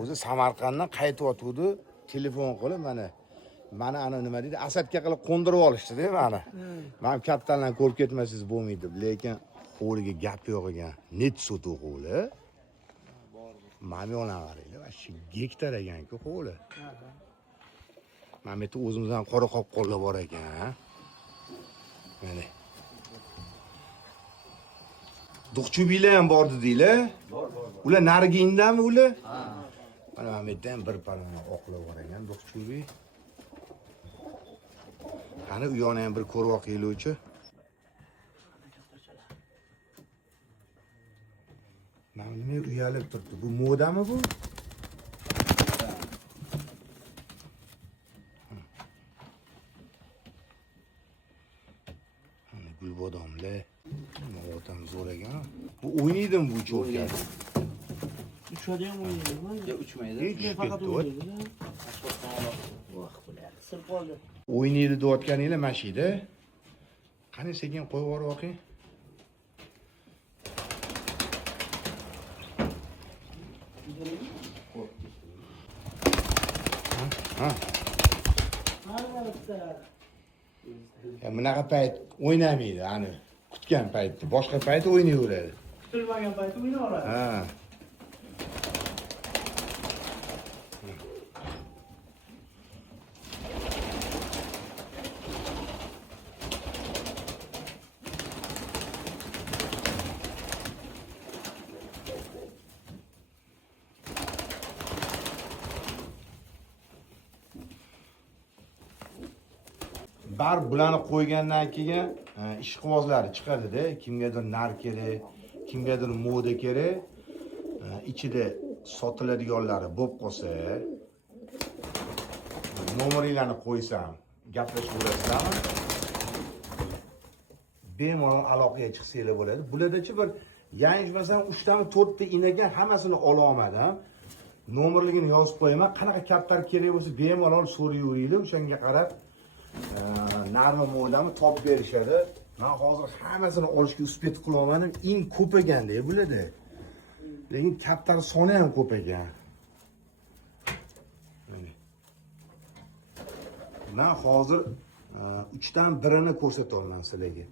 O'zi Samarqanddan qaytyotgandi, telefon qilib mana ana nima deydi, Asadga qilib qo'ndirib olishdi-da meni. Men kattalarni ko'rib ketmasangiz bo'lmaydi, lekin qo'liga gap yo'q ekan. Net sotuv qo'li. Mami ona qaraydi, va shu gektar ekan-ku qo'li. Mana bu yerda o'zimizdan qora qopqonlar bor ekan. Mana. Duqchubilar ham bor dedinglar? Bor. Ular nariga indami ular? Ha. Mana bu yerda ham bir parana oqlar bor ekan, duqchubi. Qani u yoqni ham bir ko'rib oqaylikchi. Mana nima uyalib turibdi? Bu modami bu? Gulbodomlar. Otam zo'r ekan. Bu o'ynaydimi bu cho'rka? Uchadi ham o'ynaydimi? Yo'q, uchmaydi. Hech faqat o'ynaydi. Voh, bular sir qoldi. O'ynaydi deyotganinglar mashida. Qani sekin qo'yib yuborib oqing. Ha. Ya bunaqa payt o'ynamaydi, ani kutgan paytda, boshqa payt o'ynayveradi. Kutilmagan paytda o'ynaveradi. Ha. Bar bularni qo'ygandan keyin ishqibozlari chiqadi-da, kimgadir nar kerak, kimgadir moda kerak, ichida sotiladiganlari bo'lib qolsa, nomeringlarni qo'ysam, gaplashaverasizlarmi? Bemalol aloqaga chiqsanglar bo'ladi. Bulardachi bir yanglishmasam 3 tami 4 ta inagan hammasini ola olmadim. Nomerligini yozib qo'yaman. Qanaqa kaptar kerak bo'lsa bemalol so'rayveringlar, o'shanga qarab narmi modami topib berishadi. Men hozir hammasini olishga uspet qila olmadim. Eng ko'p ekanda bularda. Lekin kaptar soni ham ko'p ekan. Men hozir 3 dan birini ko'rsata olaman sizlarga.